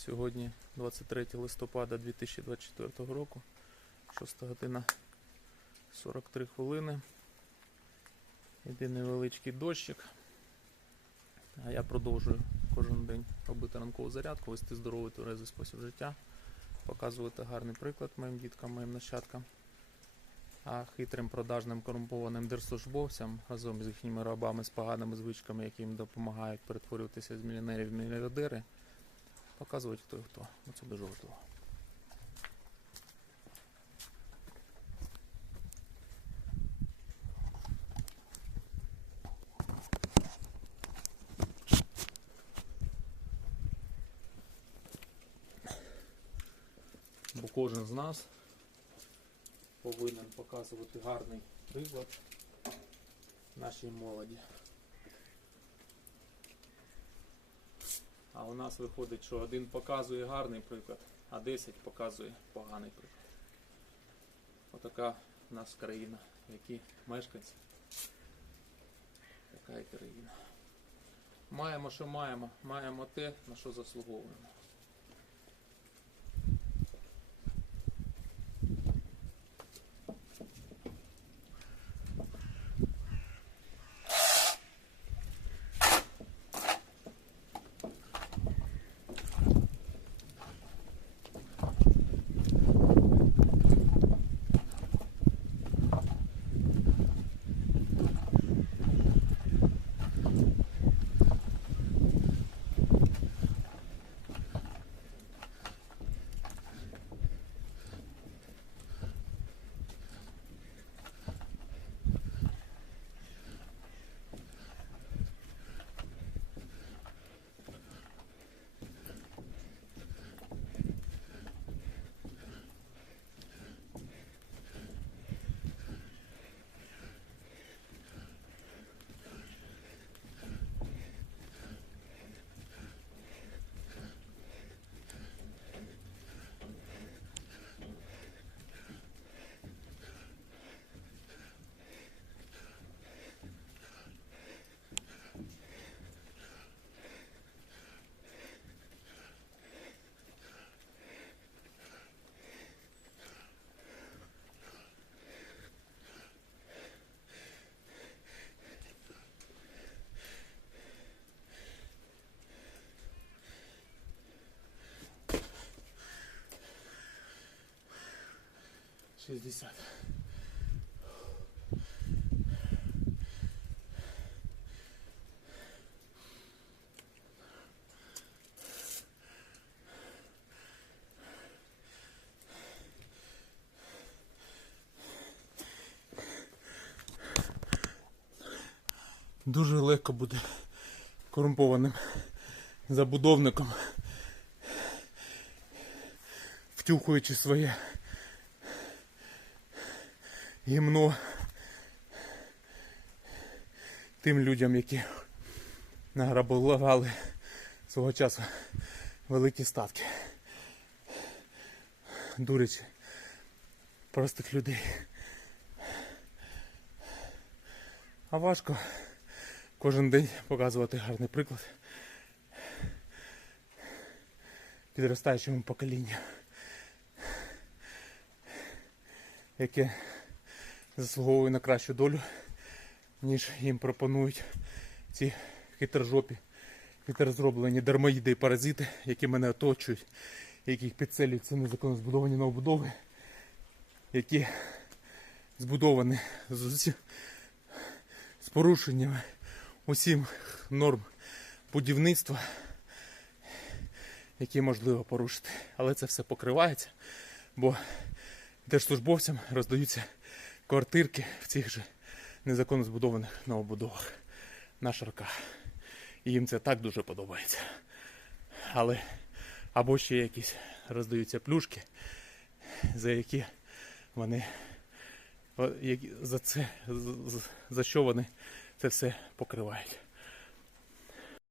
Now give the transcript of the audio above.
Сьогодні 23 листопада 2024 року, 6 година 43 хвилини. Іде невеличкий дощик. А я продовжую кожен день робити ранкову зарядку, вести здоровий тверезий спосіб життя, показувати гарний приклад моїм діткам, моїм нащадкам. А хитрим продажним корумпованим держслужбовцям разом з їхніми рабами з поганими звичками, які їм допомагають перетворюватися з мільйонерів в мільярдери, показують хто і хто. Ну, Це дуже важливо. Бо кожен з нас повинен показувати гарний приклад нашій молоді. А у нас виходить, що один показує гарний приклад, а 10 показує поганий приклад. Отака в нас країна, які мешканці. Така і країна. Маємо, що маємо, маємо те, на що заслуговуємо. Шістдесят. Дуже легко буде корумпованим забудовником, втюхуючи своє гімно тим людям, які награбували свого часу великі статки. Дурячи простих людей. А важко кожен день показувати гарний приклад підростаючому поколінню, яке заслуговує на кращу долю, ніж їм пропонують ці хитрожопі, хитрозроблені дармоїди і паразити, які мене оточують, яких підселюють ці незаконно збудовані новобудови, які збудовані з, з порушеннями усім норм будівництва, які можливо порушити. Але це все покривається, бо держслужбовцям роздаються квартирки в цих же незаконно збудованих новобудовах на шарках. І їм це так дуже подобається. Але або ще якісь роздаються плюшки, за які вони за це за- що вони це все покривають.